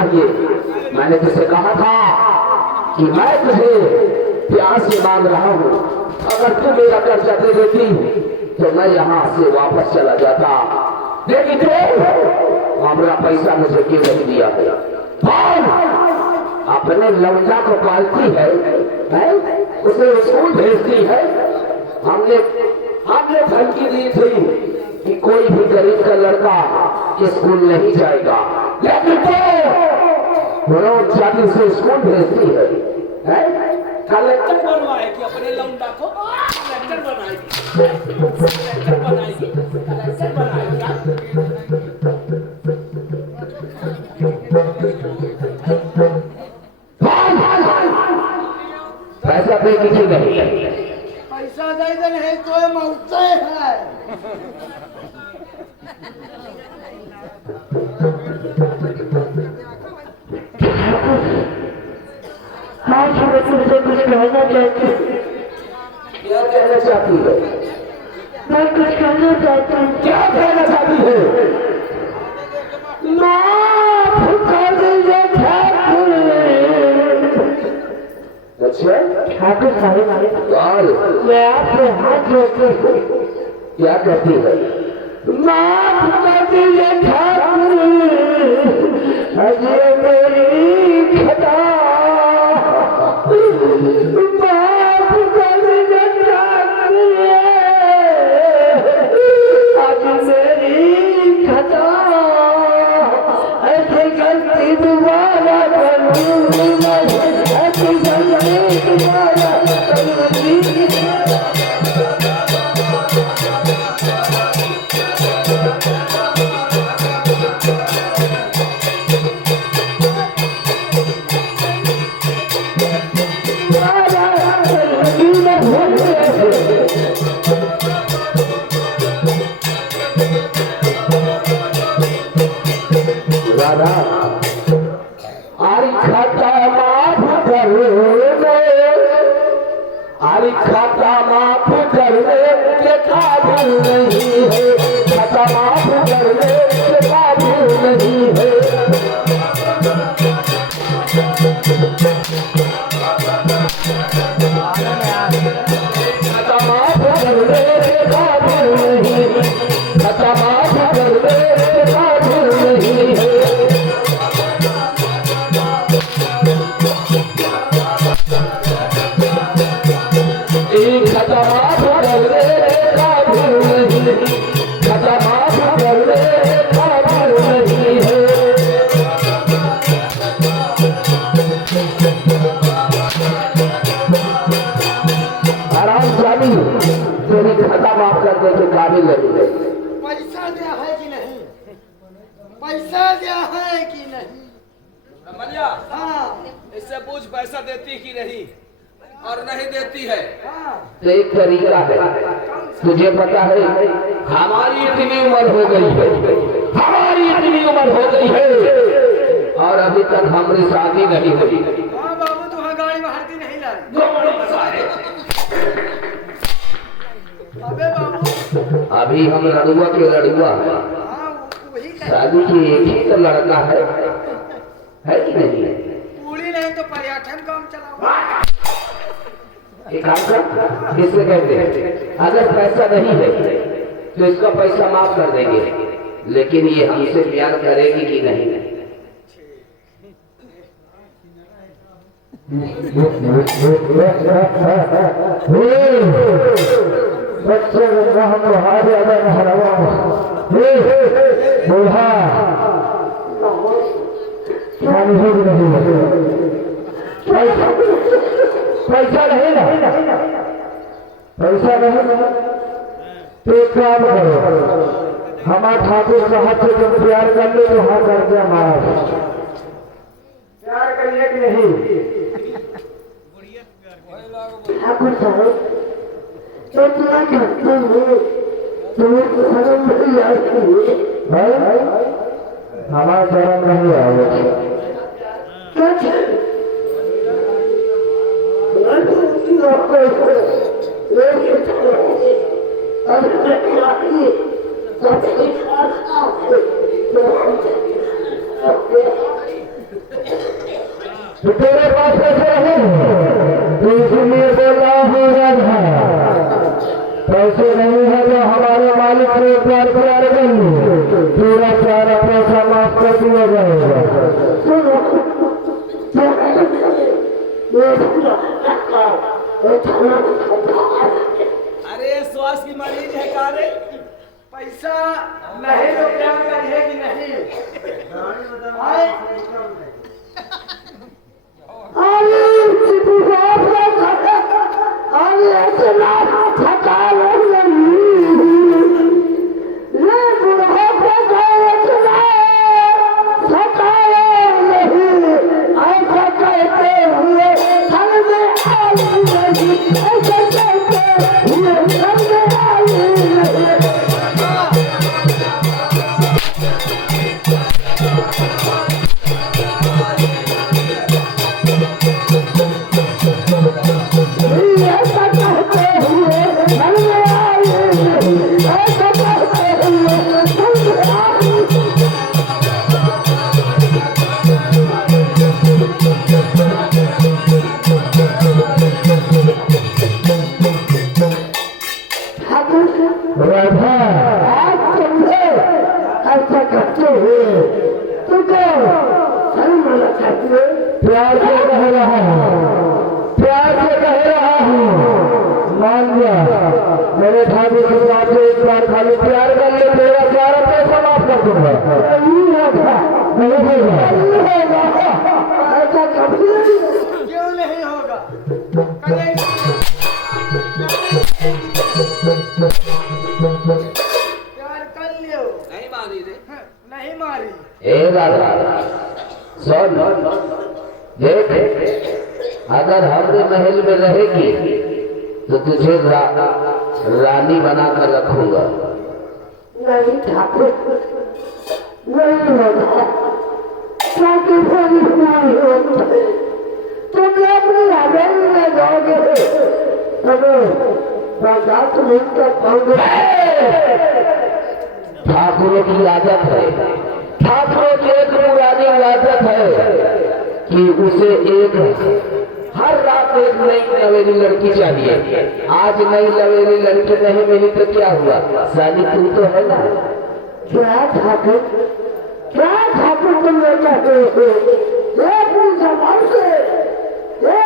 चाहिए। मैंने तुझसे कहा था कि मैं तुझे प्यार से मांग रहा हूँ, अगर तू मेरा कर्जा दे देती तो मैं यहाँ से वापस चला जाता, लेकिन तू हमारा पैसा मुझे क्यों नहीं दिया है? अपने लौंडा को पालती है, उसे स्कूल भेजती है। हमने धमकी दी थी कि कोई भी गरीब का लड़का स्कूल नहीं जाएगा, लेकिन तो रोज जाति से स्कूल भेजती है। कलेक्टर बनवाएगी अपने लौंडा को, कलेक्टर बनाएगी, कलेक्टर बनाएगी, कलेक्टर बनाएगी। पैसा देगी कि नहीं? पैसा दे दे नहीं तो मौते है। आज मैं तुमसे कुछ कहना चाहती हूँ। क्या कहना चाहती है? मैं कुछ कहना चाहती हूँ। क्या कहना चाहती है? माफ कर दीजिए ठाकुर। अच्छा ठाकुर साहब, मैं आपसे हाथ जोड़ती हूँ। क्या कहती है? माफ कर दीजिए ठाकुर, ये मेरी खता। माफ कर दीजिए ठाकुर, आज मेरी खता। ऐसी गलती दोबारा करूँगी नहीं, ऐसी गलती दोबारा करूँगी। खाता माफ करने के काबिल नहीं है, खाता माफ करने के काबिल नहीं है। खाता माफ करने के काबिल नहीं है, खाता माफ करने के काबिल नहीं है। काबिल नहीं है। पैसा दिया है कि नहीं? पैसा दिया है कि नहीं? रमनिया, हाँ। इससे पूछ पैसा देती कि नहीं और नहीं देती है। तो एक तरीका है, तुझे पता है हमारी इतनी उम्र हो गई है, हमारी इतनी उम्र हो गई है और अभी तक हमारी शादी नहीं हुई। हाँ बाबू, तुम्हारी गाड़ी में हाथी नहीं लाई। अबे बाबू, अभी हम लड़ुआ के लड़ुआ है, शादी की एक ही तो लड़का है कि नहीं? पूरी नहीं तो पर्यटन काम चलाओ। एक काम कर, किससे कहते हैं अगर पैसा नहीं है तो इसका पैसा माफ कर देंगे, लेकिन ये हमसे प्यार करेगी कि नहीं? बच्चे हमको हाथ हरवा बूढ़ा पैसा नहीं ना, पैसा नहीं तो एक काम करो, हमारे ठाकुर साहब से जब प्यार कर ले तो हाँ कर दिया हमारा प्यार करिए कि नहीं? ठाकुर साहब तो तुम्हें कहते हुए तुम्हें शर्म नहीं आती है? हमारा शर्म नहीं आएगा। अरे श्वास की मरीज है का रे? पैसा नहीं तो क्या करिए कि नहीं आए राधा आज तुमसे ऐसा करते हुए तुमको शर्म चाहिए। प्यार से कह रहा हूँ, प्यार से कह रहा हूँ, मान लिया मेरे ठाकुर के साथ एक बार खाली प्यार कर ले, तेरा सारा पैसा माफ कर दूंगा। नहीं होगा, ऐसा कभी क्यों नहीं होगा करेंगे प्यार कर लियो नहीं मानी रे। नहीं मारी ए राधा सुन देख, अगर हमरे महल में रहेगी तो तुझे रानी बनाकर रखूंगा। नहीं ठाकुर, नहीं होगा, नहीं होगा। तुम अपनी हवेली में जाओगे ठाकुरों की आदत है, ठाकुरों की एक पुरानी आदत है कि उसे एक हर रात एक नई नवेली लड़की चाहिए। आज नई नवेली लड़की नहीं मिली तो क्या हुआ? साली तू तो है ना। क्या ठाकुर, क्या ठाकुर तुम लोग कहते हो? ये अपनी जबान से ये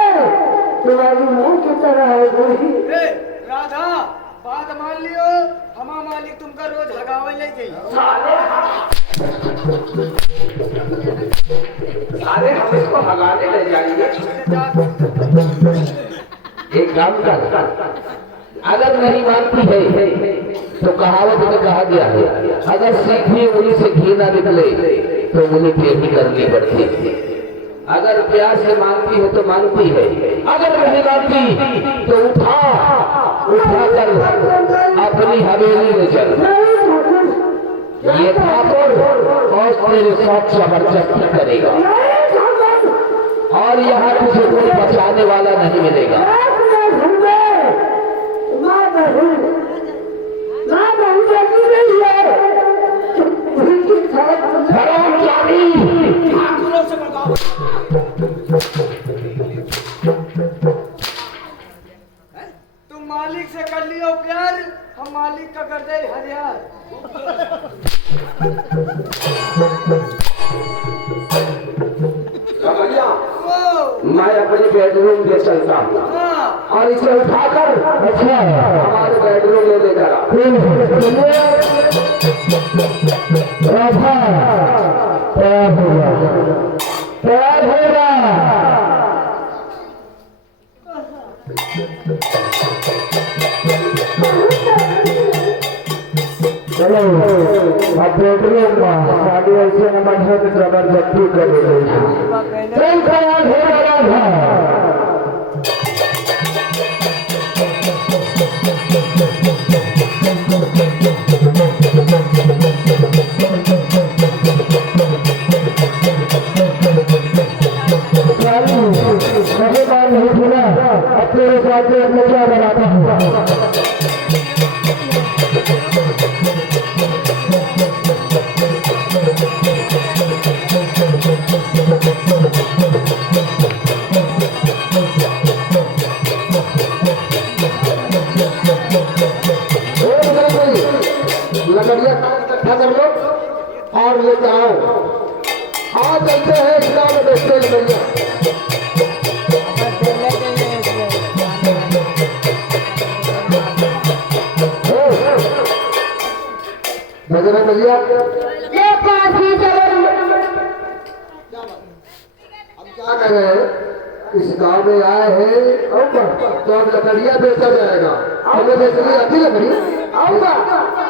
तुम्हारी मुंह की तरह है गोरी। ए, राधा बात मान लियो, हमा मालिक तुमका रोज हगावे ले जाइए। अरे हम इसको भगाने ले जाएंगे। एक काम कर, अगर नहीं मानती है तो कहावत में कहा गया है, अगर सीधी उंगली से घी ना निकले तो उंगली टेढ़ी करनी पड़ती है। अगर प्यार से मानती है तो मानती है, अगर नहीं मानती तो उठा कर अपनी हवेली में चल। ये ठाकुर और तेरे साथ जबरदस्ती करेगा और यहाँ तुझे कोई बचाने वाला नहीं मिलेगा। ठाकुरों से बताओ। तुम मालिक से कर लियो प्यार, हम मालिक का कर दे हरियार। भैया ओ, मैं अपने बेडरूम में चलता हूँ हाँ, और इसे उठाकर अच्छा हमारे बेडरूम में ले जा। राधा तैयार होगा, तैयार होगा। चलो अब बेडरूम में साड़ी ऐसे नमन है तो जबरदस्ती कर रही। चल तैयार हो राधा। नहीं सुना, अब तेरे साथ में क्या बनाता हूँ। लकड़ियाँ इकट्ठा कर लो और लेकर आओ। आज चलते हैं इस्लाम में देखते हैं। बोलिए ये काशी चलो क्या कह रहे हैं? इस गांव में आए हैं तो अब लकड़ियां बेचा जाएगा। हमें बेचने आती लकड़ी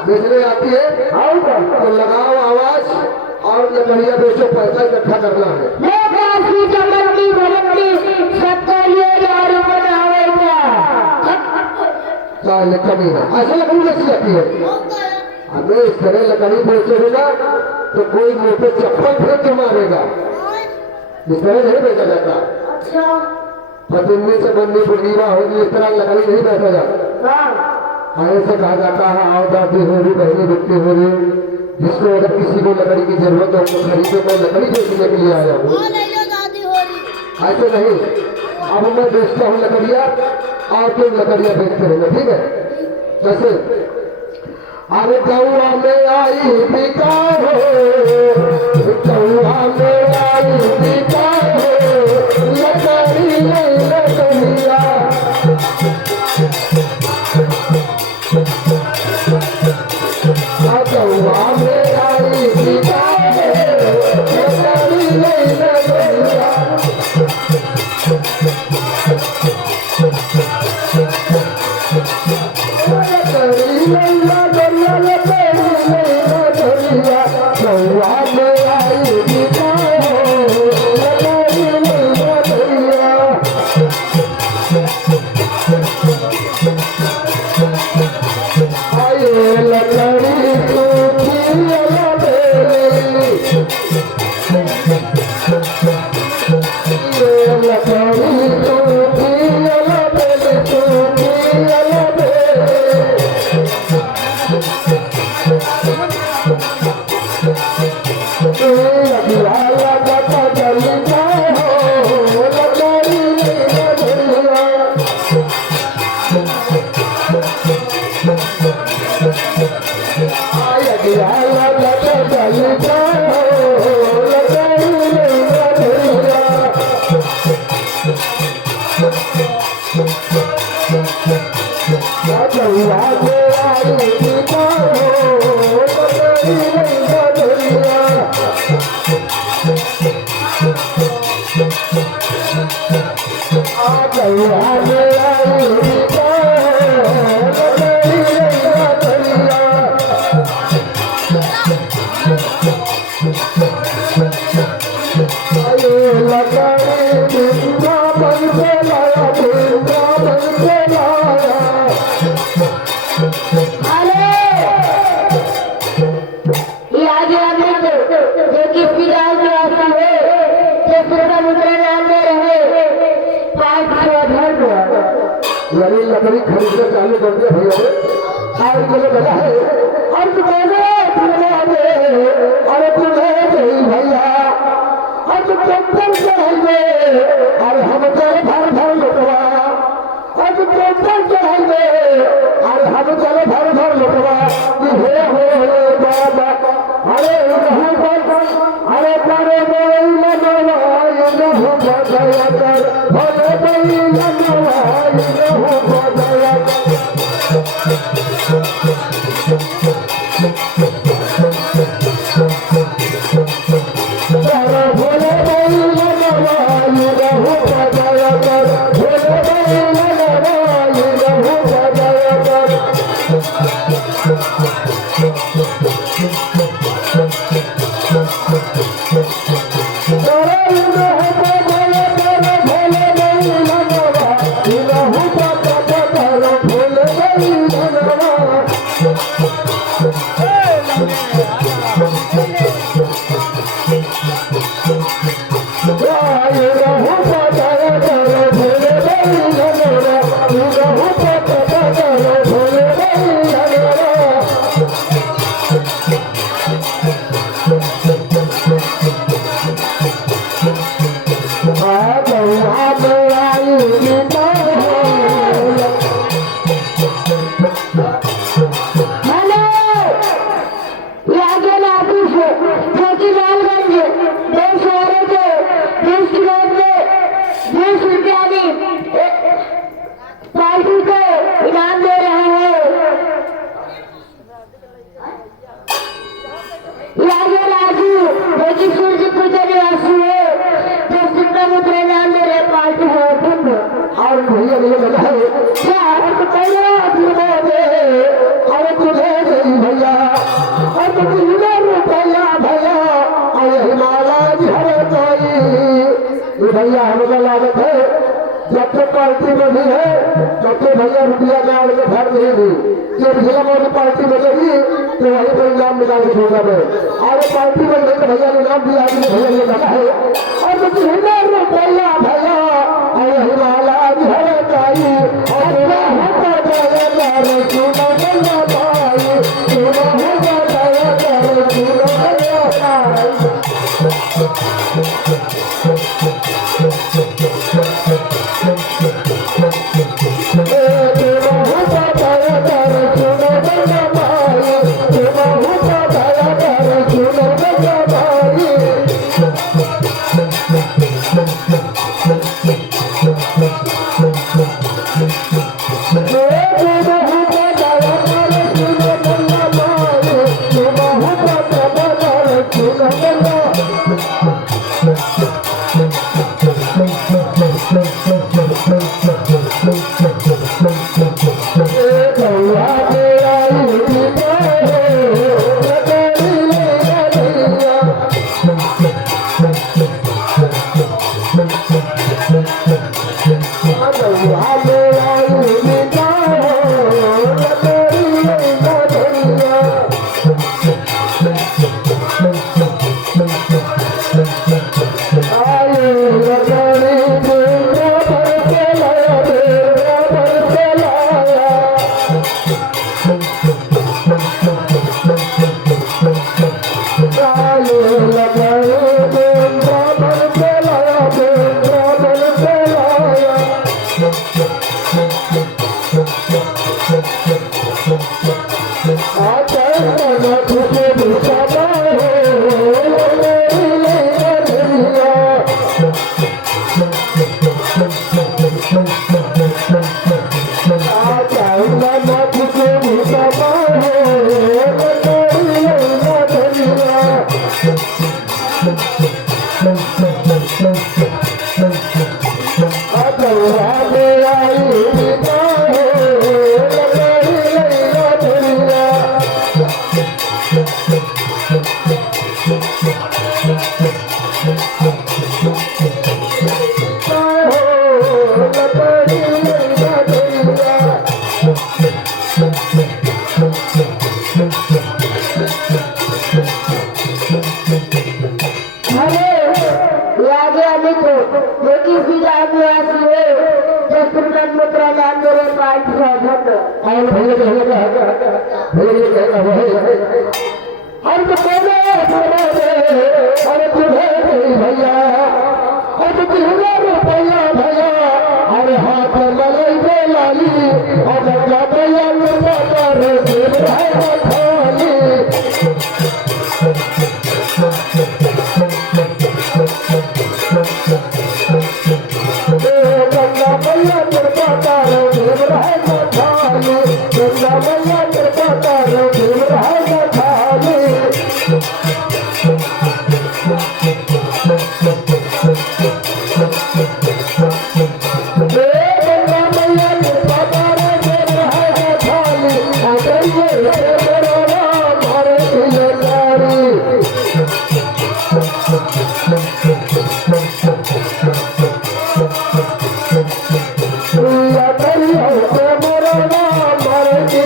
बेचने आती है तो लगाओ आवाज और लकड़ियां बेचो, पैसा इकट्ठा करना है। ये काशी चमकती भरती सबको ये दारू बनावेगा चाहे कमी है ऐसा लकड़ी बेची जाती है। हमें इस तरह लकड़ी बेचोगे ना तो कोई मुंह पे चप्पल फेंक के मारेगा। इस तरह नहीं बेचा जाता। अच्छा पतिन्नी से बननी बुढ़ीवा होगी, इस तरह लकड़ी नहीं बेचा जाता। ऐसे कहा जाता है आओ दादी हो रही बहनी बिकती हो रही, जिसको अगर किसी को लकड़ी की जरूरत हो तो खरीदे मैं लकड़ी बेचने के लिए आया हूँ। ऐसे नहीं, अब मैं बेचता हूँ लकड़ियाँ और तुम लकड़ियाँ बेचते रहो, ठीक है? जैसे अरे कौआ में आई पिता हो, कौआ में आई पिता हो, लकड़ी नहीं लकड़िया। कौआ में आई पिता हो, लकड़ी नहीं लकड़िया। लकड़ी खरीदना चालू कर दिया भैया ने, और मुझे लगा है और अरे तुम्हें नहीं भैया और टेंशन चढ़ाइए, अरे हम चले भर भर लुटवा और टेंशन चढ़ाइए, अरे हम चले भर भर लुटवा कि हे हो बाबा अरे अरे करे बोल मनवाई रहू बदया कर भले बोल मनवाई रहू बदया भोले बोल मनवाई रहू बदया कर भोले बोल मनवाई रहू बदया आशीर्वाद अरे तुझे गई भैया अब तुझे रुपया भैया अरे हिमालय हरे कोई भैया हमको लागत है जब तक पार्टी बनी है तब तक भैया रुपया डाल के भर देगी जब जिला मोदी पार्टी बनेगी तो वहीं पर इनाम निकाल के होगा मैं अरे पार्टी बन गई तो भैया ने नाम दिया कि भैया ने कहा है और तो रुपया भैया अरे हिमालय हरे कोई और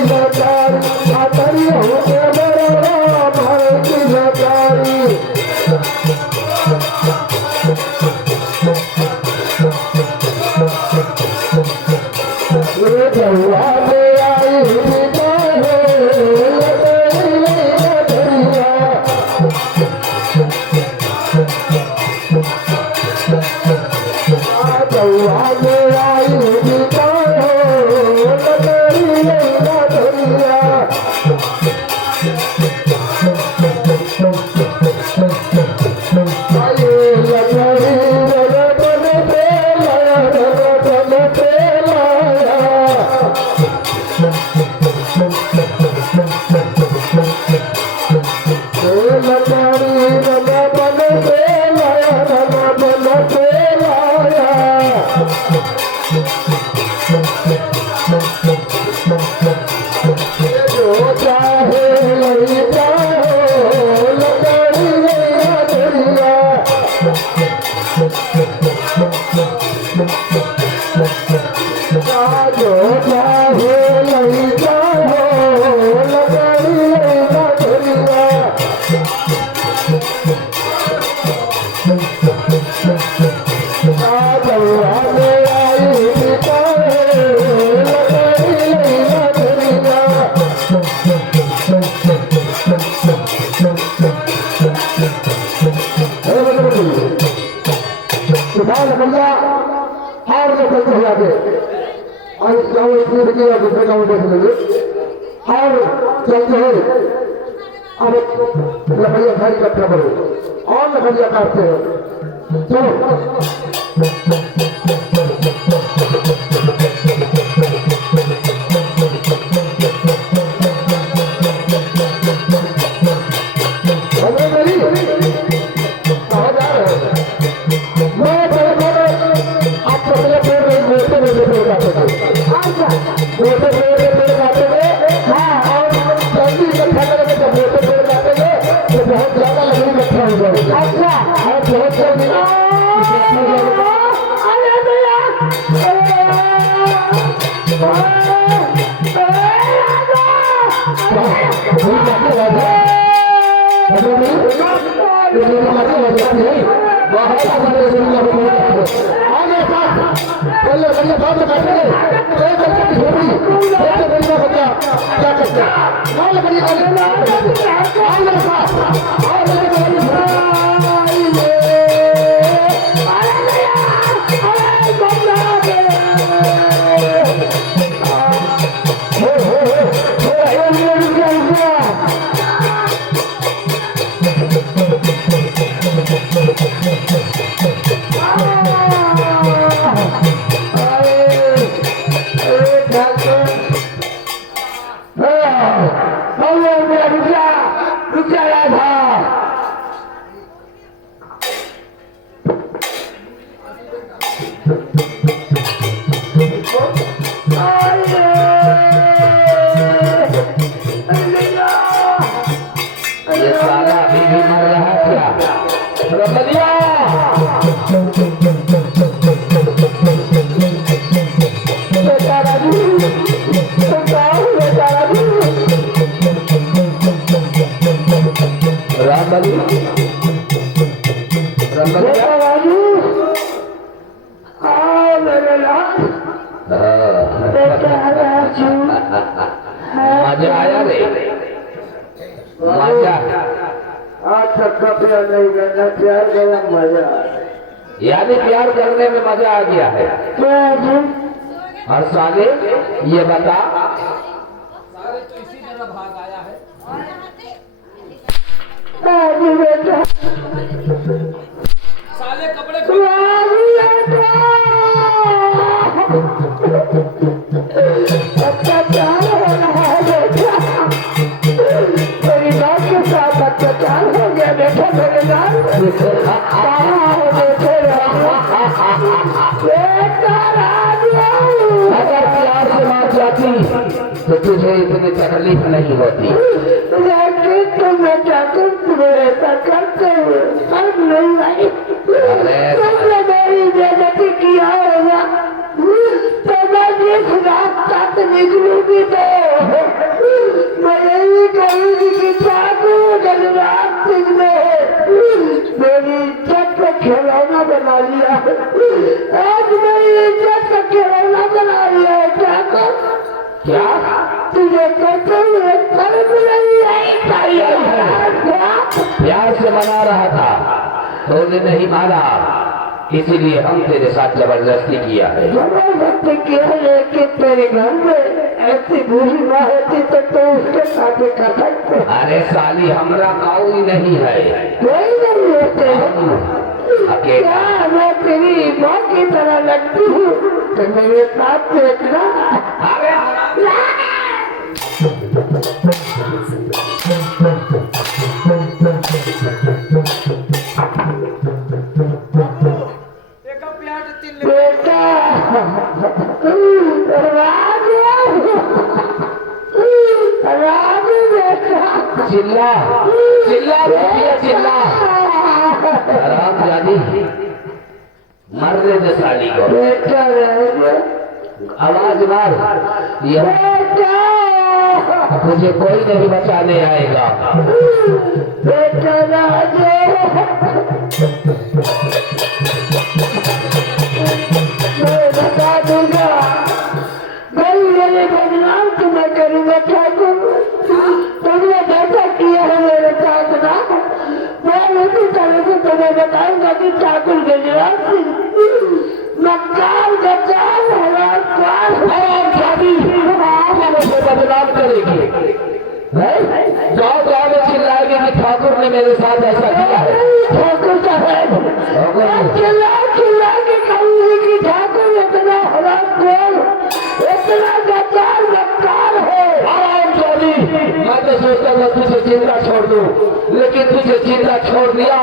Thank you. चाहे लई जाओ लकड़ी लैया दुनिया जो चाहे लई जाओ लकड़ी लैया दुनिया आजवा में आई चाहे लकड़ी लैया दुनिया सुभान अल्लाह और जो चलते हुए आगे और इस गाँव इतनी बड़ी और दूसरे गाँव देख लेंगे और चलते हुए अब लकड़ियाँ सारी इकट्ठा करो और लकड़ियाँ काटते हैं चलो कहाँ जा रहे हैं आप पतले पेड़ में मोटे मोटे पेड़ काटोगे मोटे पेड़ काटोगे हाँ और जल्दी इकट्ठा करोगे जब मोटे पेड़ काटोगे तो बहुत ज्यादा लकड़ी इकट्ठा हो जाएगी अच्छा और बहुत जल्दी अरे भैया ये साला अभी भी मर रहा क्या रमलिया बेटा राजू बेटा राजू रामबली बेटा राजू हाँ मेरे लाल बेटा राजू मजा आया रे मजा आज तक का प्यार नहीं करना प्यार करना मजा यानी प्यार करने में मजा आ गया है और साले ये बता सारे तो इसी जगह भाग आया है बेटा साले कपड़े अत्याचार हो रहा है बेटा मेरी बात के साथ अत्याचार हो गया बेटा मेरे नाम अगर प्यार से मार जाती तो तुझे इतनी तकलीफ नहीं होती लेकिन तुम जाकर तुम्हें ऐसा करते हुए सब नहीं आई तुमने मेरी बेइज्जती किया होगा तो मैं जिस रास्ता से निकलूंगी तो मैं यही कहूंगी कि चाकू गलराज सिंह ने मेरी इज्जत का खिलौना बना लिया आज मेरी इज्जत का खिलौना बना लिया है चाकू क्या तुझे कहते हुए शर्म नहीं आई प्यार से मना रहा था तूने नहीं माना इसीलिए हम तेरे साथ जबरदस्ती किया है जबरदस्ती किया है लेकिन तेरे घर में ऐसी बुरी माँ होती तो उसके साथ कर सकते अरे साली हमरा काऊ ही नहीं है कोई नहीं होते अकेला मैं तेरी माँ की तरह लगती हूँ तो मेरे साथ देखना अरे बेटा राजू चिल्ला चिल्ला भैया चिल्ला। आराम जानी मरने दे साली को। बेटा आवाज मार। तुझे कोई नहीं बचाने आएगा। बेटा राजे मैं बता दूंगा, नहीं मेरे बदनाम तुम्हें करूंगा ठाकुर। तुमने धोखा किया है मेरे साथ ना, मैं उसी तरह से तुम्हें बताऊंगा कि ठाकुर गजराज सिंह मक्कार गचाल मुझे बदनाम करेगी। गाँव गाँव में चिल्लाएगी कि ठाकुर ने मेरे साथ ऐसा किया है। ठाकुर साहब चिल्ला चिल्ला के कहूंगी कि ठाकुर इतना हरामखोर, इतना गद्दार मक्कार है। मैं तो सोचता था तुझे जिंदा छोड़ दूं, लेकिन तुझे जिंदा छोड़ दिया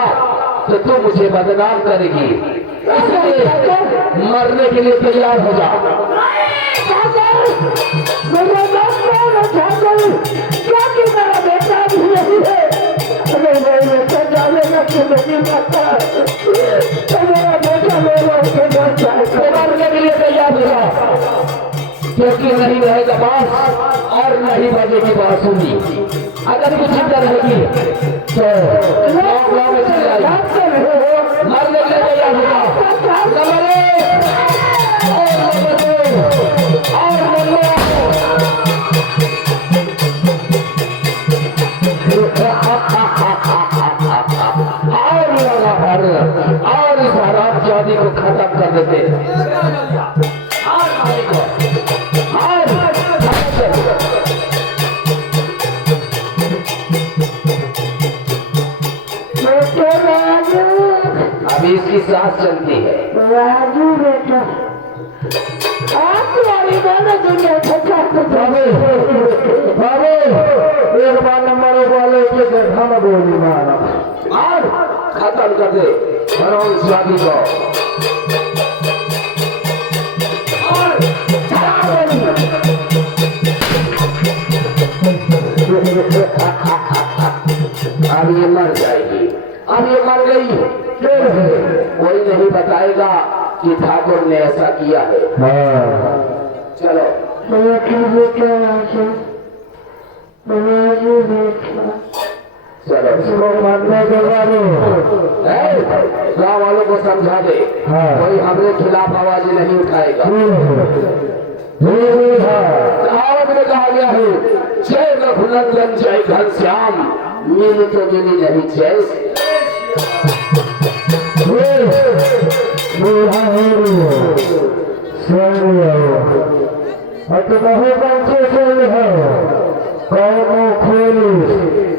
तो तू मुझे बदनाम करेगी। इसलिए मरने के लिए तैयार हो जा। मेरा बेटा भी नहीं है, अगर मेरे बेटा जानेगा कि नहीं पता तो मेरा बेटा मेरा के घर जाएगा। मरने के लिए तैयार हो जा, क्योंकि नहीं रहेगा बांस और नहीं बजेगी बांसुरी। अगर तू जिंदा रहेगी तो गाँव में चले आएगी। मरने के लिए तैयार हो जा। और इस हराम जाति को खत्म कर देते। अभी इसकी सांस चलती है। राजू बेटा आप तुम्हारी दोनों दुनिया एक बार नंबर वाले के हम गोली मारा और खत्म कर दे हराम जाति को। अब ये मर जाएगी, अब ये मर गई, कोई नहीं बताएगा कि ठाकुर ने ऐसा किया है। चलो चलो इसको मारने के बाद गाँव वालों को समझा दे। हाँ। कोई हमारे खिलाफ आवाज नहीं उठाएगा। कहावत में कहा गया है, जय रघुनंदन जय घनश्याम, मिली तो मिली नहीं जय।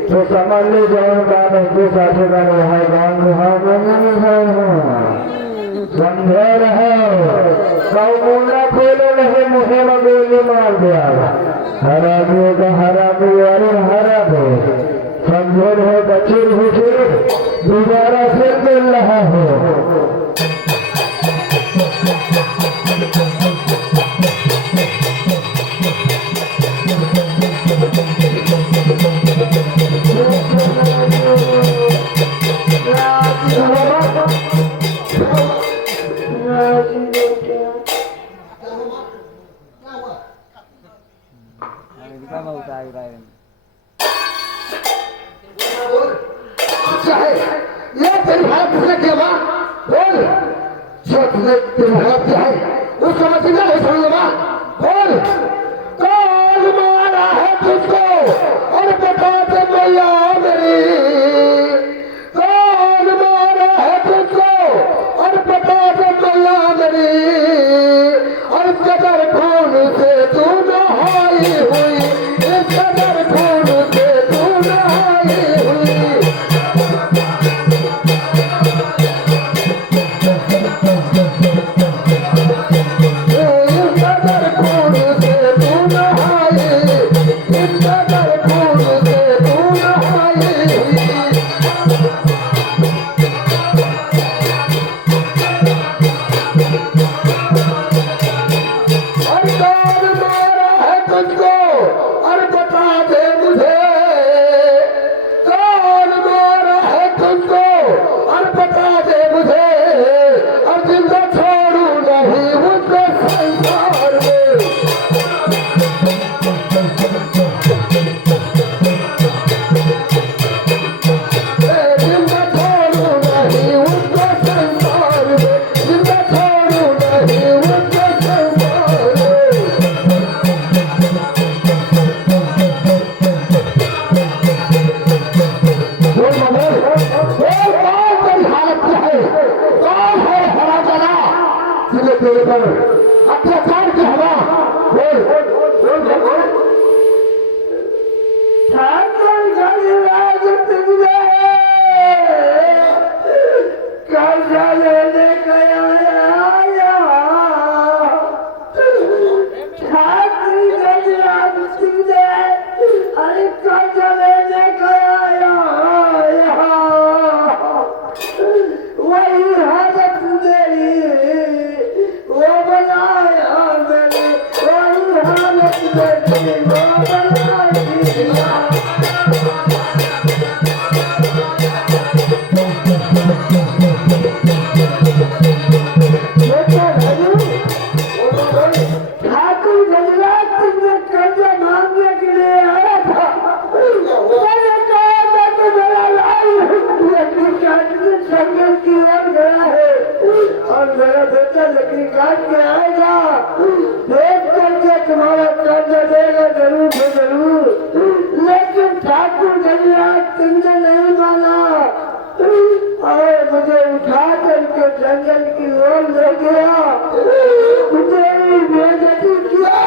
तो समझ ले जाऊँ गाने के साथ गाने है गान समझे रहे मुंडा खोलो नहीं मुझे में गोली मार दिया। हरा देगा हरा दे अरे हरा दे समझे रहे बच्चे दोबारा फिर मिल रहा है। ठाकुर गजराज तुमने नहीं माना और मुझे उठा करके जंगल की ओर ले गया, मुझे बेइज्जती किया।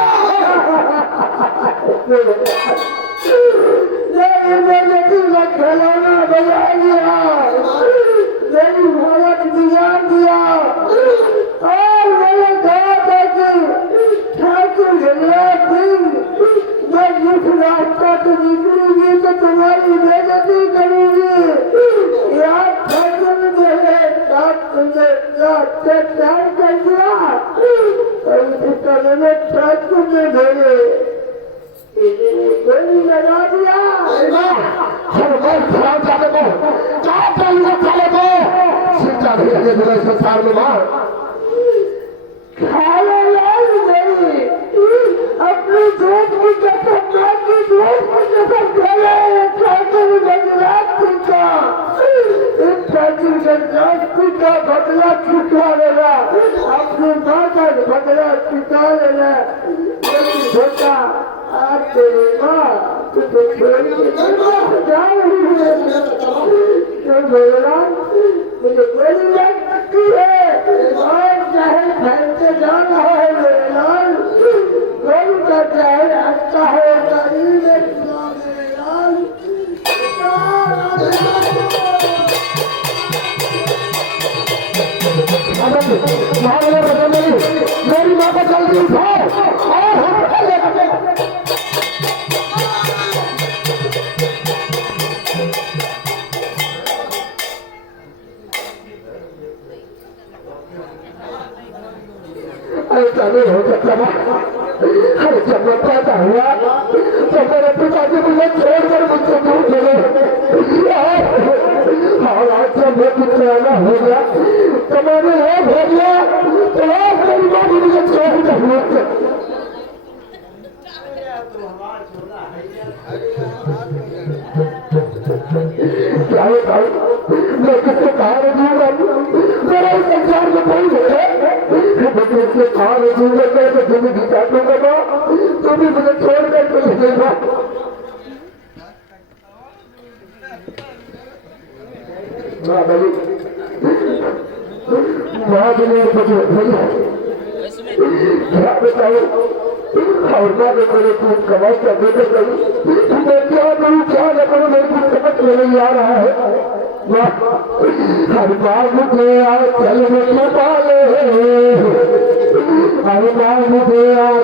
बेइज्जती में खिलौना बजा दिया, मेरी भारत बिगाड़ दिया और मैंने कहा था कि ठाकुर गजराज सिंह मैं जिस रास्ता से निकलूंगी तो तुम्हारी बेइज्जती करूंगी। यार ठाकुर मेरे साथ तुमने अत्याचार कर दिया और इसी तरह में ठाकुर ने मेरे गोली लगा दिया। हर बार खराब जाते को क्या करेंगे चले को सीधा भेजे दूसरे संसार में मार खाने लाल मेरी अपनी दोस्त की कसम मां की दोस्त की कसम खेले ठाकुर गजराज सिंह का, इस ठाकुर गजराज सिंह का बदला चुका लेना, अपनी मां का बदला चुका लेना। मेरी बेटा आज तेरी माँ तुझे छोड़ी जा रही है, तो भगवान मुझे गोली लग सकती है और चाहे फैलते जाना है मेरे लाल, गोली का चाहे अच्छा है शरीर में सुना मेरे लाल। मेरी माँ को जल्दी उठाओ और हम ऐसा नहीं हो सकता। अरे जब मैं पैदा हुआ तो मेरे पिताजी मुझे छोड़कर मुझसे दूर चले और आज जब मैं पिछड़ा हो गया तो मैंने ये हो गया तो आज मेरी माँ भी मुझे छोड़ कर क्या बताऊं मैं किससे कहा रजूंगा, मेरा इस संसार में कोई नहीं है, मैं किससे कहा रजूंगा तो तुम्हें दिखा दूंगा माँ, तुम भी मुझे छोड़ कर चले जाएगा। क्या बताऊं और मैं मेरे कुछ कमाई का बेटे करूँ मैं क्या करूँ क्या न करूँ मेरे कुछ समझ में नहीं आ रहा है। हर बार मुझे चल में छुपा ले, हर बार मुझे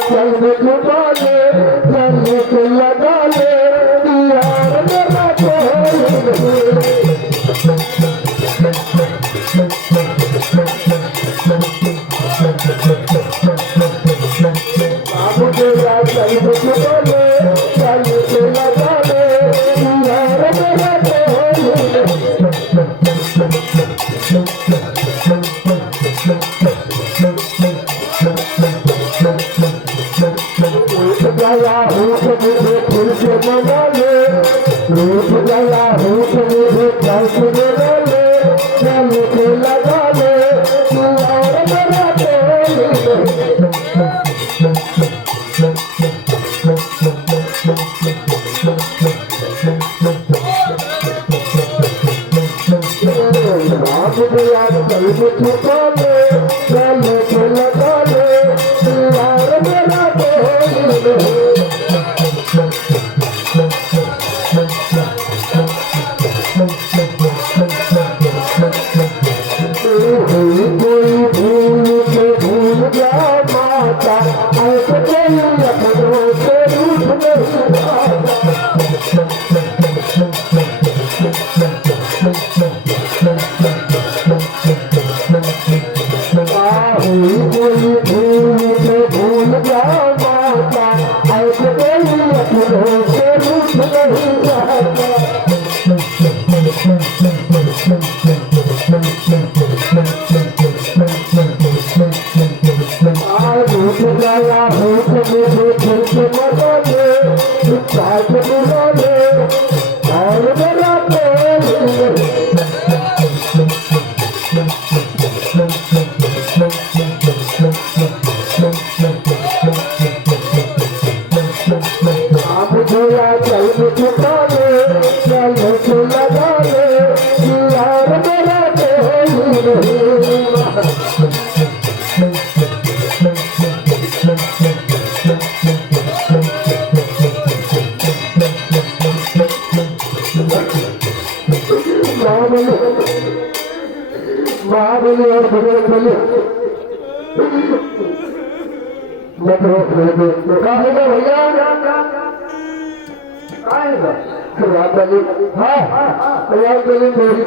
चल में छुपा ले, चल में लगा ले यार मेरा मुझे चल में छुपा ले, चल में लगा ले यार मेरा गया हूँ तो मुझे फिर से मना ले, रूठ गया हूँ तो मुझे चल से मना ले, चल के लगा ले और मेरा छुपा ले, चल के लगा ले और मेरा कोई भूल के भूल जा माता, ऐसे कोई अपनों से रूठ नहीं कोई भूल के भूल जा माता, ऐसे कोई अपनों से रूठ नहीं जाता। रूठ गया हूँ तो मुझे फिर से मना ले, साथ बुला ले और मेरा हम जोया चल चुका ले चल तो लगा ले यार मेरा कोई नहीं महाबली और बजरंगबली कहेगा भैया कहेगा रामबली हाँ रामबली मेरी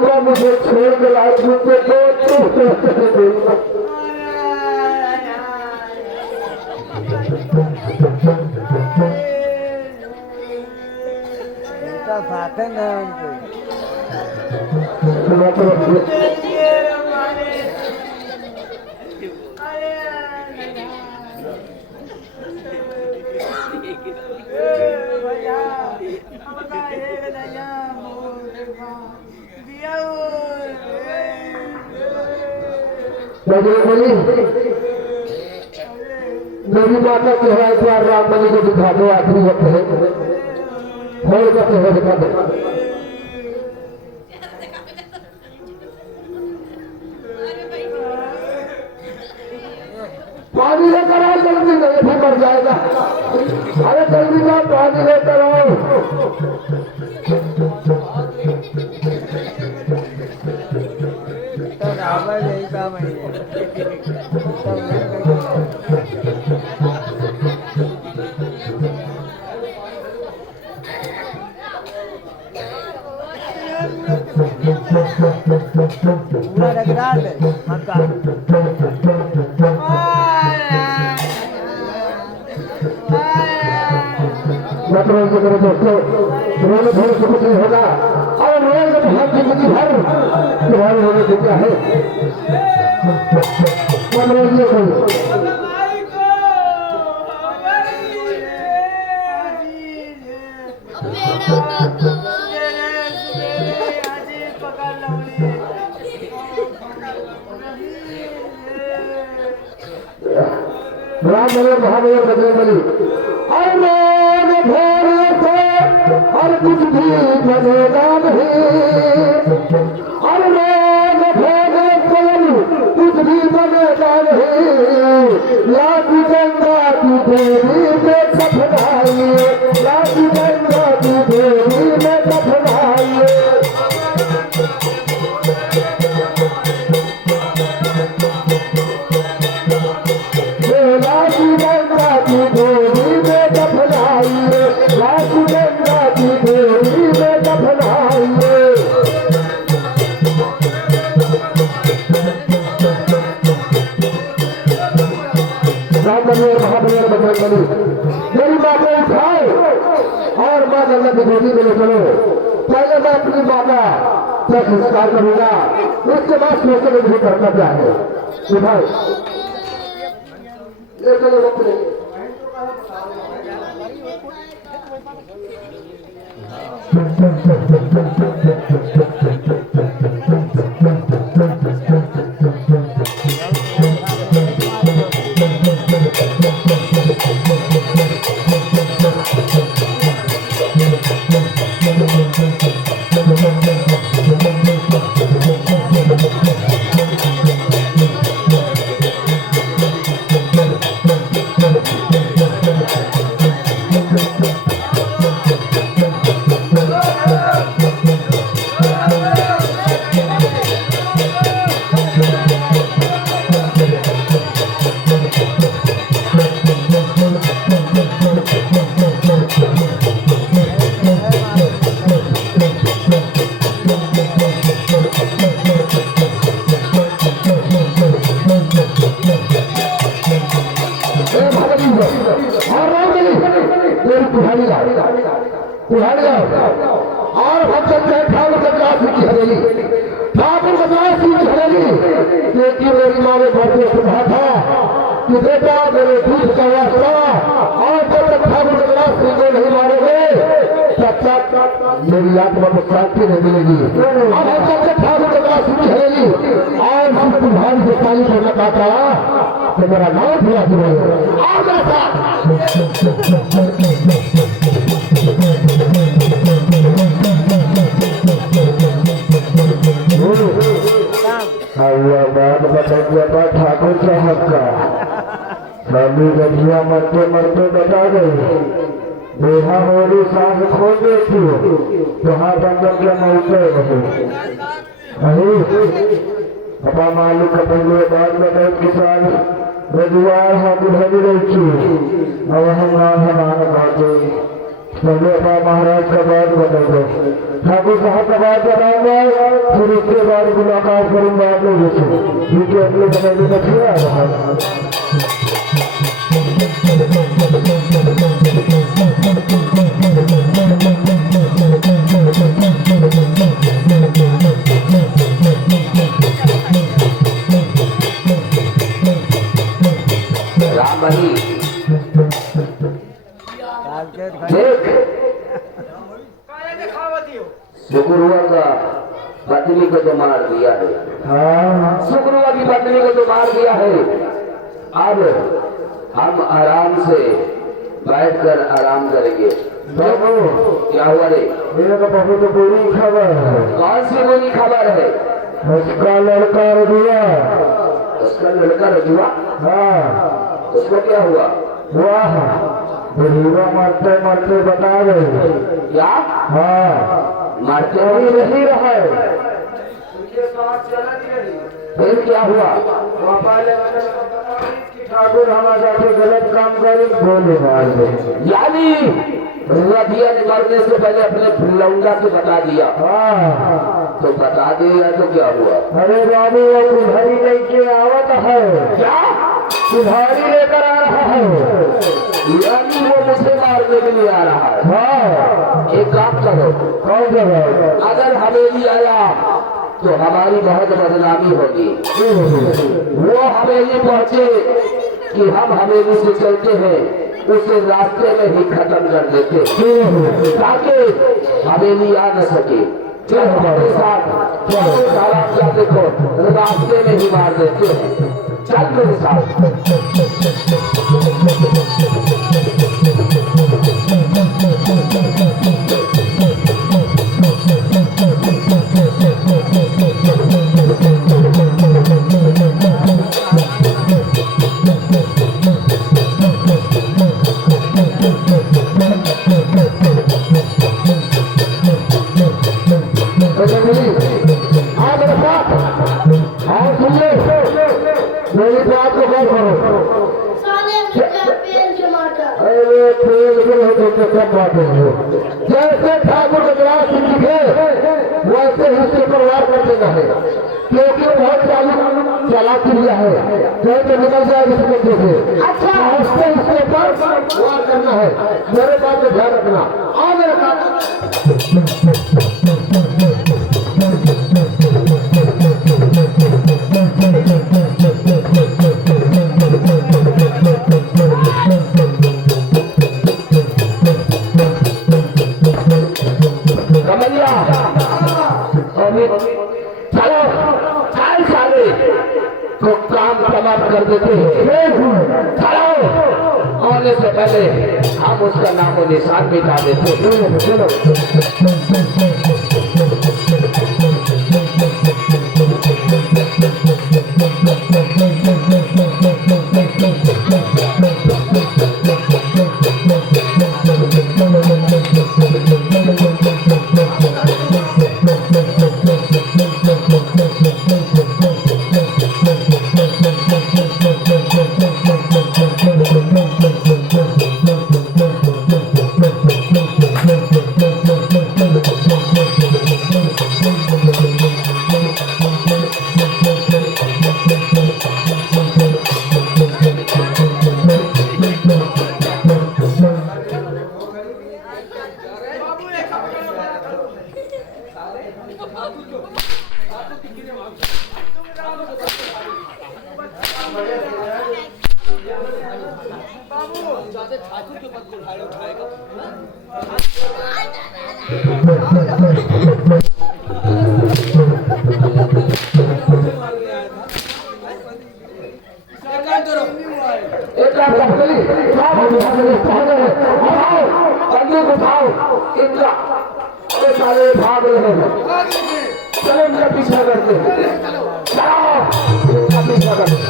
माँ मुझे छोड़ के लाई मुझे मेरी माता जो है एक बार रामबली को दिखा दो आखिरी वक्त है खोल कर हो दिखा दो पानी लेकर आओ जल्दी नहीं फिर मर जाएगा अरे जल्दी जाओ पानी लेकर आओ यही काम है दोस्तों रोने धोने से कुछ नहीं होगा और रोएंगे तो हर जिंदगी भर तुम्हारे होने से क्या है रामबली महाबली बजरंगबली और और कुछ भी बनेगा नहीं और कुछ भी बनेगा नहीं लाठी गंगा की देवी में दफनाइए लाठी गंगा की देवी में दफनाइए लाठी गंगा की देवी में दफनाइए लाठी गंगा की देवी में दफनाइए रामबली और महाबली और बजरंगबली मेरी माँ को उठाओ और माँ गंगा की गोदी में ले चलो पहले मैं अपनी माँ का संस्कार करूंगा उसके बाद सोचने मुझे करना क्या है उठाओ ले चलो वक्त नहीं और हम चलते हैं ठाकुर बदलाव सिंह की हवेली ठाकुर बदलाव सिंह की हवेली क्योंकि मेरी माँ ने बहुत से कहा था कि बेटा मेरे दूध का वास्ता और जब तक ठाकुर बदलाव सिंह को नहीं मारोगे तब तक मेरी आत्मा को शांति नहीं मिलेगी। अब हम सबसे ठाकुर के पास शुरू करेगी और तुम्हारी से पानी करना पाता तो मेरा नाम पूरा करेगा। और मेरे साथ बात बताइए ठाकुर साहब का सभी गजिया मरते मरते बता गई। देहा मेरी सांस खोल देती तो हाँ बंदर के मौके नहीं अपा मालिक पहले बात बताए किसान रजुआर हाँ बुढ़ी रही अब हम हमारा बातें पहले अपा महाराज का बात बताओ ठाकुर साहब का बात बताऊंगा फिर उसके बाद मुलाकात करूंगा आप लोगों से क्योंकि अगले समय में नहीं आ रहा। राम भाई देख शुक्र हुआ का पत्नी को तो मार दिया है। शुक्र हुआ की पत्नी को तो मार दिया है। अब हम आराम से बैठकर आराम करेंगे। क्या हुआ रे? मेरे को बहुत बुरी खबर है। कौन सी बुरी खबर है? उसका लड़का रजुआ। उसका लड़का रजुआ? हाँ। उसको क्या हुआ? वाह बुढ़ीवा मरते मरते बता गए। क्या? हाँ मरते अभी नहीं रहा है। फिर क्या हुआ? ठाकुर हम जाके गलत काम करें बोले मार दे। यानी रजिया ने मरने से पहले अपने लौंडा से बता दिया। हाँ तो बता दिया तो क्या हुआ? अरे बाबू वो कुल्हाड़ी लेके आवत है। क्या? कुल्हाड़ी लेकर आ रहा है। यानी वो मुझे मारने के लिए आ रहा है। हाँ एक काम करो, कौन जगह अगर हवेली आया तो हमारी बहुत बदनामी होगी। वो हवेली पहुंचे कि हम हवेली से चलते हैं उसे रास्ते में ही खत्म कर देते ताकि हवेली आ न सके। चल हमारे साथ सारा क्या देखो रास्ते में ही मार देते हैं। चल मेरे साथ। मेरी बात को गौर करो। अरे सब बातें हो जैसे ठाकुर गजराज सिंह लिखे वैसे ही उसके परिवार करते रहे क्योंकि बहुत चला चिड़िया है कहीं तो निकल जाए इसके से। अच्छा उससे इसके ऊपर वार करना है। मेरे बात में ध्यान रखना। आ मेरे चलो चाल साले तो काम समाप्त कर देते हैं। चलो आने से पहले हम उसका नाम और निशान मिटा देते हैं। चलो ठाकुर के पद को उठाएगा। एक काम करो, एक काम करो, उठाओ, बंदूक उठाओ, इनका ये सारे भाग रहे हैं। चलो इनका पीछा करते हैं, चलो इनका पीछा करते हैं।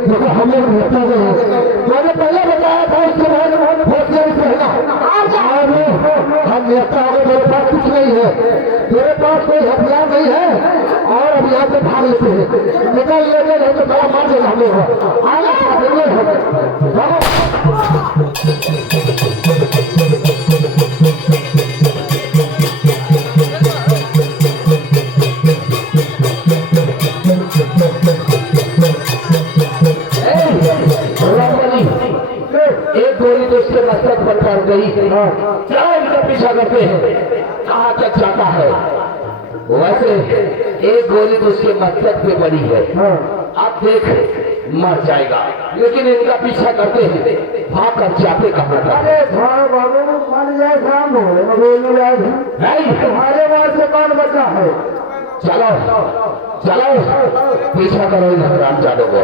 देखो हम लोग नेता जो है मैंने पहले बताया था इसके बाद वोट रहना हम नेता हो मेरे पास कुछ नहीं है, मेरे पास कोई हथियार नहीं है और अब यहाँ से भाग लेते हैं, निकल लेते नहीं तो बड़ा मार देगा हम लोग आगे एक गोली तो उसके मस्तक पर पड़ गई। चलो इनका पीछा करते हैं, कहाँ तक जाता है। वैसे एक गोली तो उसके मस्तक पे पड़ी है, अब देख मर जाएगा, लेकिन इनका पीछा करते हैं, भाग कर जाते कहाँ तक। नहीं तुम्हारे वहां से कौन बचा है। चलो चलो पीछा करो इन हरामजादों को।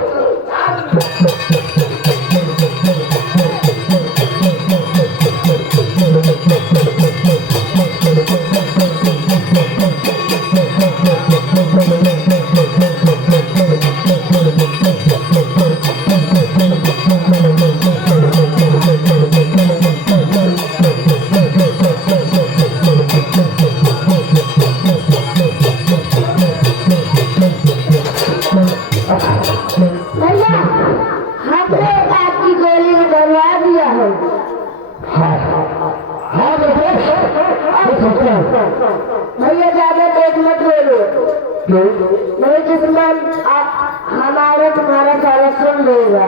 भैया ज्यादा तेज मत बोलो, नहीं जिसमें हमारे तुम्हारा सारा सुन लेगा।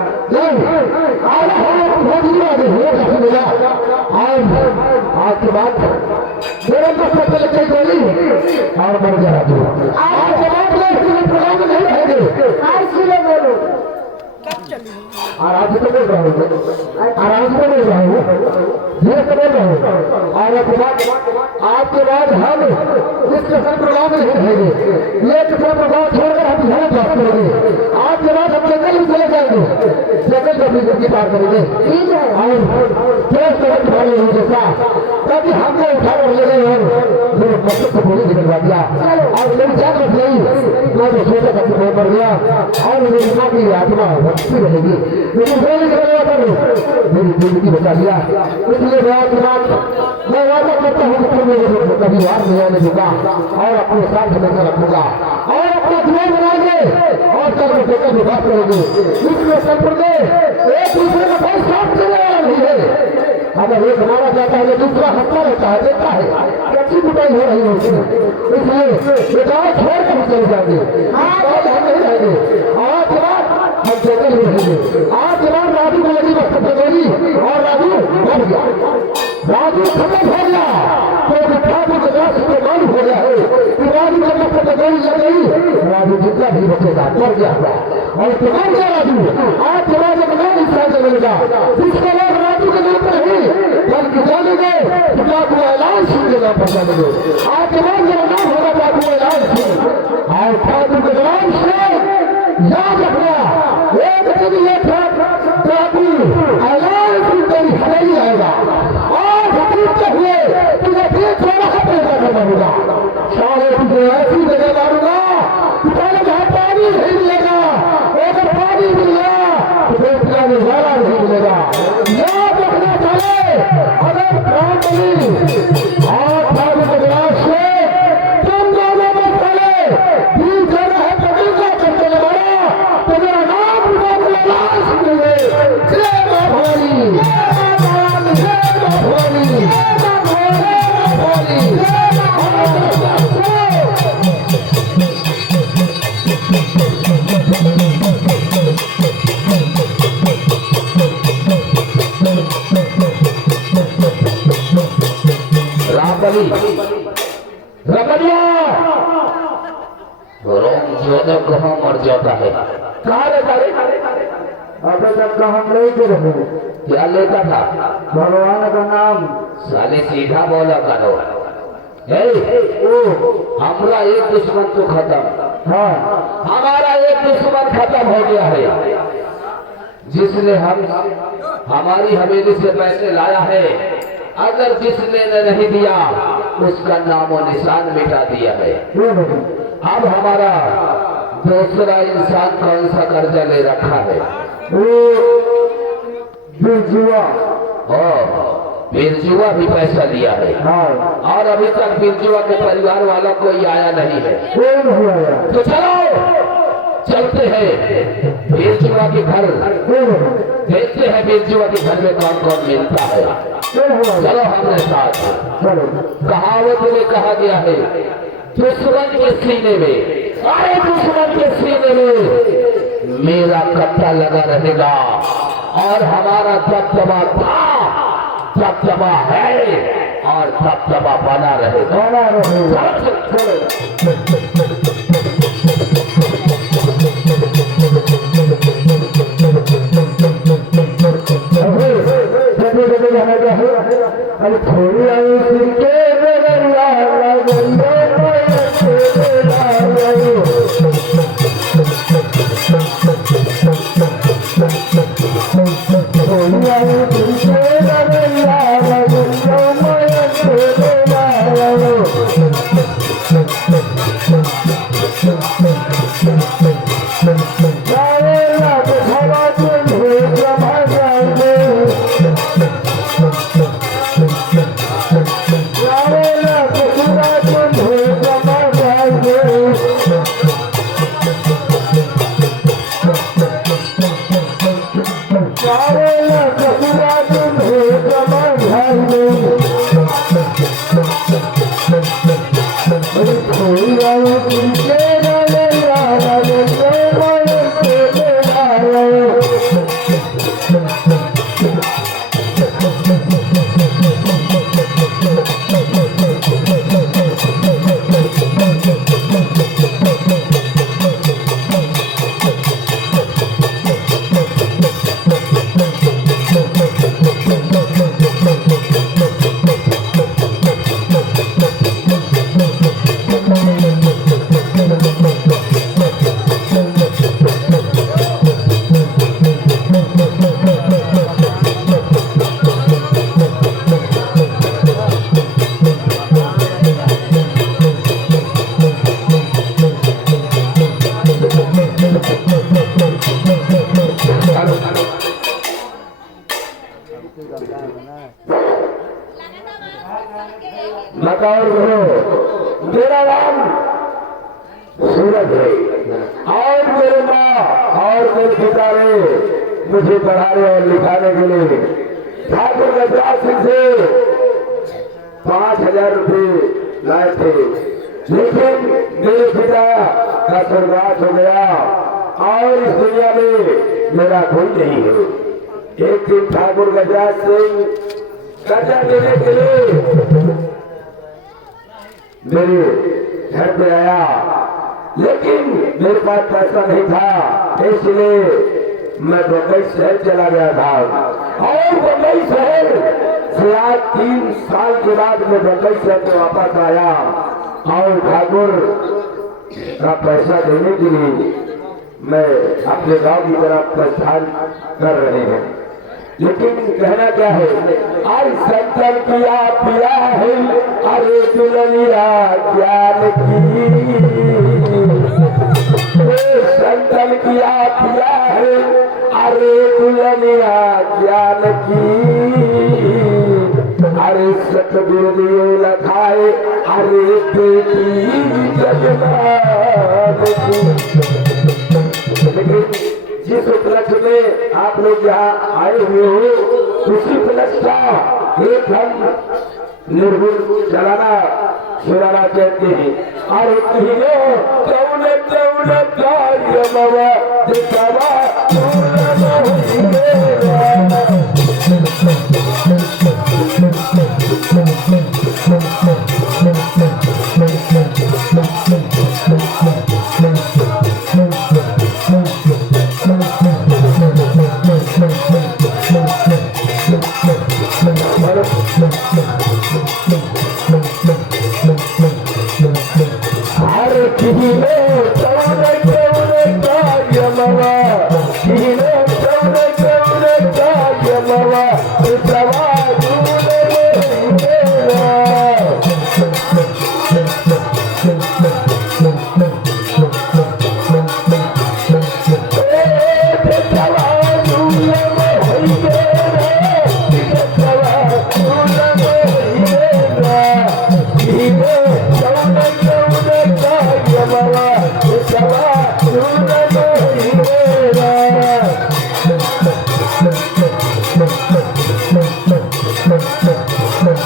आज के बाद मेरे पास लगे गोली और मर जाएगा तू। आज के बाद प्रोग्राम नहीं रहेंगे। आज सुनो बोलो, आराम से बोल रहा हूँ, आराम से बोल रहा हूँ, धीरे से बोल रहा हूँ। और आज के बाद हम इस किस्म प्रोग्राम नहीं रहेंगे, ये किस्म प्रोग्राम छोड़कर हम यहाँ बात करेंगे। आज के बाद हम जंगल में चले जाएंगे, जंगल का भी जिंदगी पार करेंगे। ठीक है, और तेज तरह तुम्हारे नहीं जैसा कभी हमने उठा कर ले गए और मेरे मकसद को बोली निकलवा दिया और मेरी जान बच गई। मैं तो सोचा था कि मैं मर गया और मेरी माँ की आत्मा बचती रहेगी, लेकिन बोली निकलवा कर मेरी जिंदगी बचा लिया। इसलिए मैं वादा करता हूँ कि मेरे कभी हार नहीं आने दूंगा और अपने साथ हमेशा रखूंगा और अपना जीवन बनाएंगे और कल देकर विकास करेंगे। इसमें संप्रदाय एक दूसरे का कोई साथ देने वाला नहीं है। अगर एक हमारा जाता है दूसरा हटता रहता है, देखता है कच्ची कुटाई हो रही है उसमें, इसलिए ये गाँव छोड़कर हम चले जाएंगे, हम नहीं रहेंगे। आज के बाद हम जंगल में रहेंगे। आज के बाद राजू को लगी वक्त गोली और राजू मर गया, राजू खत्म हो गया तो ठाकुर के दास को मालूम हो गया है कि राजू के वक्त गोली लग गई, राजू जितना भी बचेगा मर गया और तुम्हार गया राजू। आज के बाद एक नया इंसान मिलेगा जिसके बाद राजू के नाम पर नहीं बल्कि जानेंगे बाबू ऐलान सिंह के नाम पर जानेंगे। आज के बाद मेरा नाम होगा बाबू ऐलान सिंह और ठाकुर के नाम से याद रखना एक दिन ये बाबू ऐलान सिंह तेरी हवेली आएगा और हकीकत हुए तुझे फिर थोड़ा पैदा करना होगा। सारे तुझे ऐसी जगह मारूंगा कि पहले जहाँ पानी नहीं मिलेगा, अगर पानी मिल गया तो फिर पिलाने वाला नहीं मिलेगा। याद रखना चले अगर प्राण मिली और बाबू के विनाश से तुम दोनों में चले दिल जाना है तो दिल का चलते लगा तो मेरा नाम बाबू ऐलान सिंह रामबली रमनिया रोम ज्योदा कहाँ मर जाता है। कहाँ रहता है? अबे तक तो हम नहीं के रहे। क्या लेता था? भगवान का नाम। साले सीधा बोला करो। हमारा एक दुश्मन तो खत्म। हाँ हमारा एक दुश्मन खत्म हो गया है, जिसने हमारी हवेली से पैसे लाया है। अगर जिसने ने नहीं दिया उसका नाम और निशान मिटा दिया है। ये नहीं। अब हमारा दूसरा इंसान कौन सा कर्जा ले रखा है? वो बिरजुआ। बिरजुआ भी पैसा लिया है। हाँ और अभी तक बिरजुआ के परिवार वाला कोई आया नहीं है। कोई नहीं आया। तो चलो चलते हैं बिरजुआ के घर, कोई नहीं। देखते हैं बिरजुआ के घर में कौन कौन मिलता है। कोई नहीं आया। चलो हमने साथ। चलो। कहावत में कहा गया है, दुश्मन के सीने में, अरे दुश्मन के सीने में मेरा कट्टा लगा रहेगा और हमारा दबदबा था, दबदबा है और दबदबा बना रहेगा। बना रहेगा। अरे थोड़ी आई फिर के बताओ गुरु, मेरा नाम सूरज है और मेरे माँ और मेरे पिता ने मुझे पढ़ाने और लिखाने के लिए ठाकुर गजराज सिंह से 5,000 रुपये लाए थे, लेकिन मेरे पिता का स्वर्गवास हो गया और इस दुनिया में मेरा कोई नहीं है। एक दिन ठाकुर गजराज सिंह कर्जा देने के लिए मेरे घर पे आया, लेकिन मेरे पास पैसा नहीं था, इसलिए मैं बम्बई शहर चला गया था और बम्बई शहर से आज 3 साल के बाद मैं बम्बई शहर में वापस आया और ठाकुर का पैसा देने के लिए मैं अपने गांव की तरफ प्रस्थान कर रहे हैं। लेकिन कहना क्या है, आज संतन किया पिया है, अरे दुल्हनिया ज्ञान की, संतन किया पिया है, अरे दुल्हनिया ज्ञान की, अरे सतगुरु दियो लखाए, अरे बेटी जगन्नाथ की। लेकिन जिस उपलक्ष्य में आप लोग यहाँ आए हुए हो, उसी उपलक्ष्य का एक हम निर्गुण चलाना सुनाना चाहते हैं। और कौन कौन कार्य मवा दिखावा अरे किने कौन कायमवा किने कौन कायमवा सवा दूने मेरा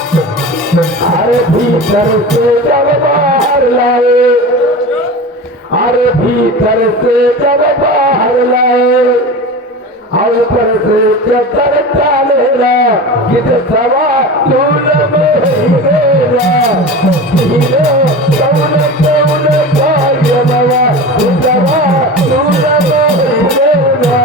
अरे भीतर से जब बाहर लाए अरे भीतर से जब बाहर लाए और ऊपर से चक्कर डालेगा किस सवा दूल में मेरा हीरो कौन कौन कायमवा सवा दूल में मेरा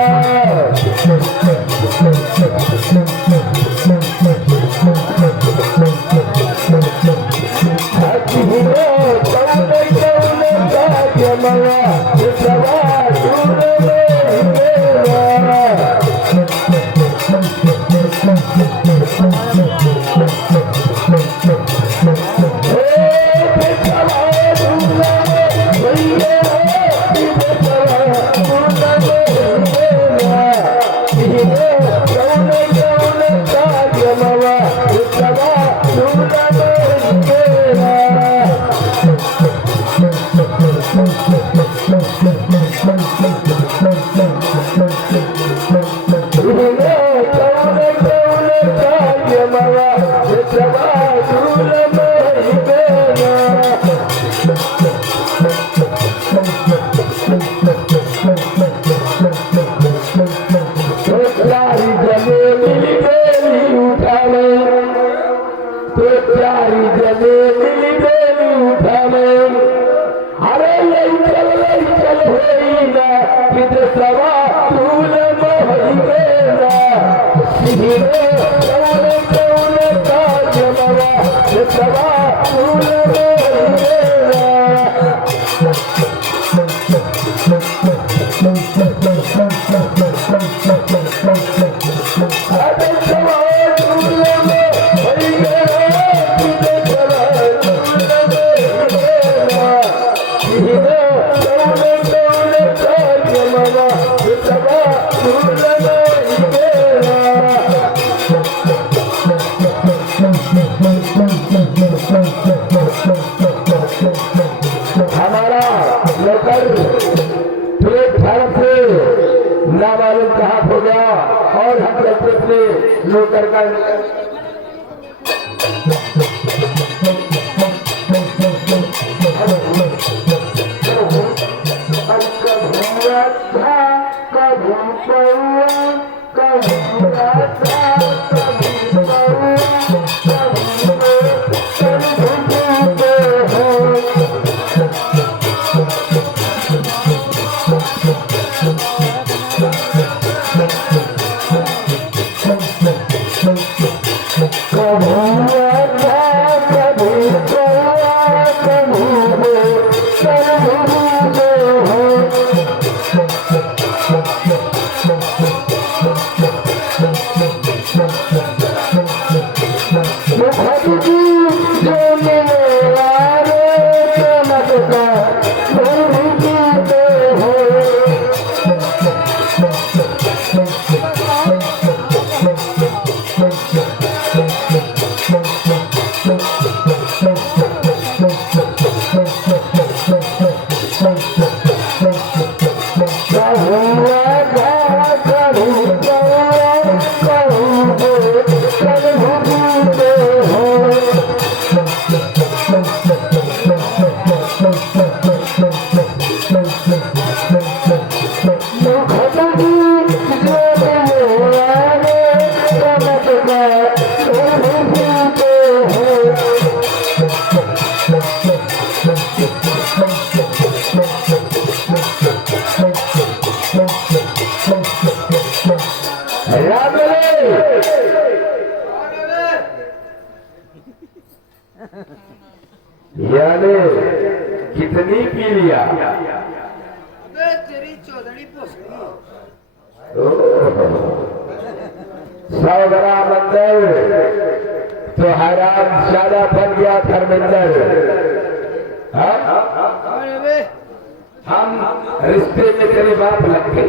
हमारा लेकर प्लेटफार्म से ना मालूम कहाँ हो गया और हम से नौकर का यानी कितनी पी लिया? अबे तेरी चौधरी पोसड़ी। 100 ग्राम अंदर तो हराम ज्यादा बन गया धर्मेंद्र। अरे बे हम रिश्ते में तेरे बाप लग गए।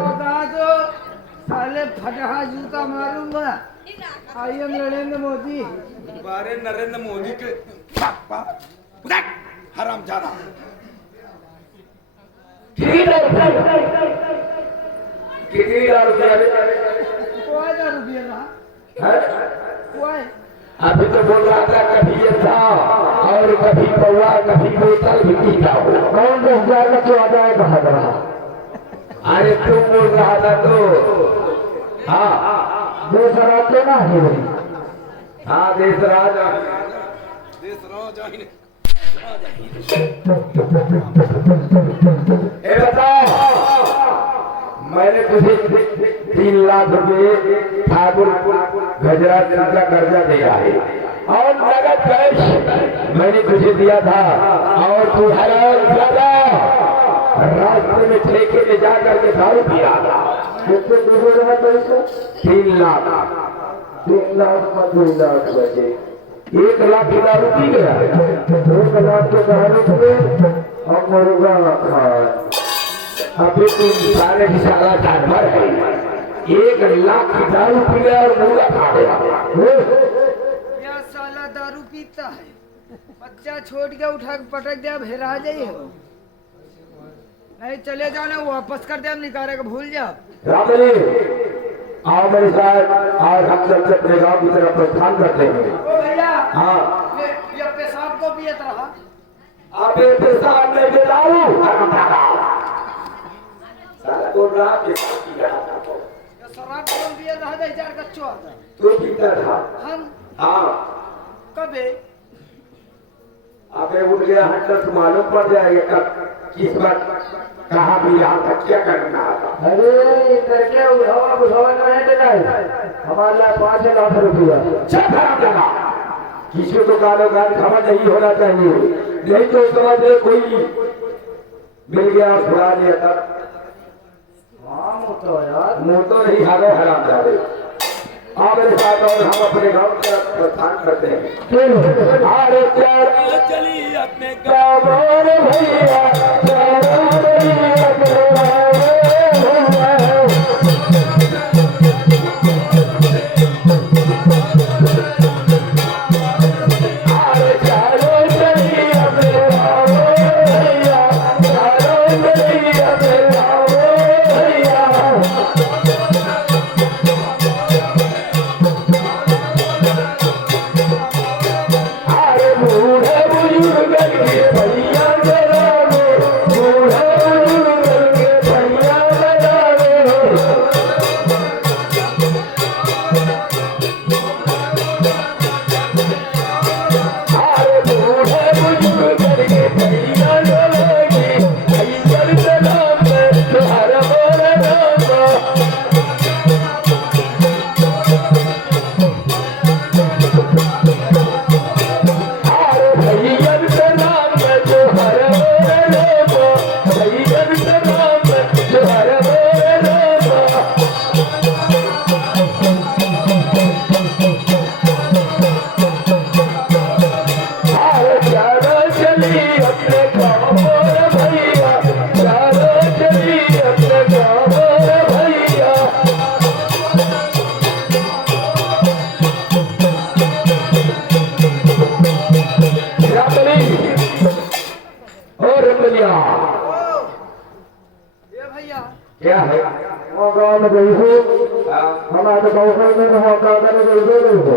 बता दो साले फटहा जूता मारूंगा। I am Narendra Modi. बारे नरेंद्र मोदी के हराम जादा। कितनी दारू को 1000 रुपया रहा। कोई अभी तो बोल रहा था कभी ये था और कभी पौवा कभी बोतल भी पीता हो। कौन 10,000 का 14 कहा रहा? अरे तुम बोल रहा था तो हाँ देश राज तो ना है भाई। हाँ देश राज बताओ मैंने तुझे 3 लाख रुपए ठाकुर गजराज का कर्जा दिया है और नगद कैश मैंने तुझे दिया था और तू हराम ज्यादा रास्ते में ठेके ले जाकर के दारू पिया था। कितने डूबे रहा पैसे? 3 लाख। 3 लाख में 2 लाख बचे। 1 लाख की दारू पी गया। 1 लाख के दारू पिए और मुर्गा रखा। अभी तुम सारे की सारा जानवर है। 1 लाख की दारू पी गया और मुर्गा खा गया। क्या साला दारू पीता है? बच्चा छोड़ के उठा के पटक दिया भेरा जाइए। नहीं चले जाओ ना वापस कर दे। हम निकाले को भूल जाओ। रामली आओ मेरे साथ और हम सब अपने गांव की तरफ प्रस्थान करते हैं। ओ भैया हाँ ये पेशाब को पियत रहा। आप पेशाब में दारू साला बोल रहा पेशाब पी रहा था। ये शराब कौन पियत रहा? 10,000 कच्चो आता। तू पीता था? हम हाँ कबे अबे उठ गया हटकर तो मालूम पड़ जाएगा कब किस वक्त कहाँ भी यहाँ तक क्या करना था। अरे करके उठावा नहीं देना है हमारा 5 लाख रुपया। चल खराब लगा किसी को गालो गाल खबर नहीं होना चाहिए। नहीं तो समझ ले कोई मिल गया और छुड़ा लिया तब। हाँ मुँह तो नहीं हारो हराम जावे। आओ मेरे साथ और हम अपने गांव का प्रस्थान करते हैं। अरे चली अपने गाँव भैया क्या है गाँव में गई हो हमारे गाँव में होगा गई हो।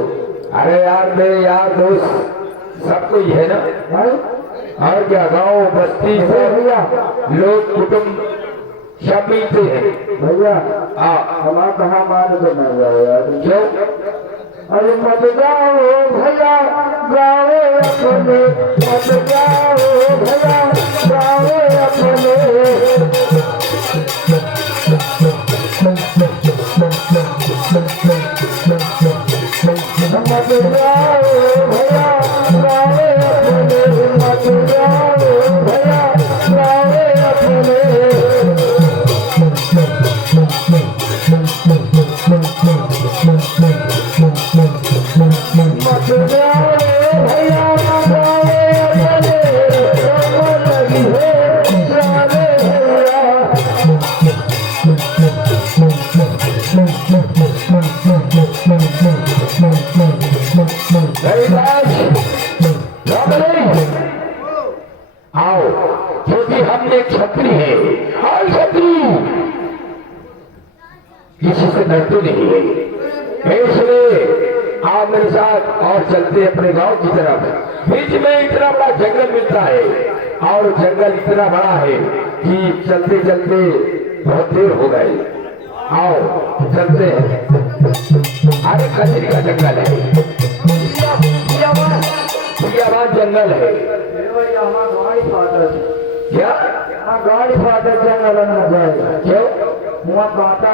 अरे यार मेरे यार दोस्त सब कोई है ना है? और क्या गाँव बस्ती से भैया लोग कुटुंब सब मिलते हैं भैया। हमारा कहाँ मान तो नहीं जाओ यार क्यों? अरे मत जाओ भैया गाँव अपने मत जाओ भैया गाँव अपने मत जाओ भैया गावे अपने, मत जाओ भैया गावे अपने। मत जाओ भैया गावे अपने, कमर लगी है जाने भैया। आओ, क्योंकि हमने छतरी है और छतरी किसी से डरते नहीं है। इसलिए आप मेरे साथ और चलते अपने गांव की तरफ। बीच में इतना बड़ा जंगल मिलता है और जंगल इतना बड़ा है कि चलते चलते बहुत देर हो गई। आओ चलते हैं। अरे कचरी का जंगल है, बियाबान जंगल है। क्या गाड़ी फाटक जंगल में जाएगा? क्यों? वहाँ कांटा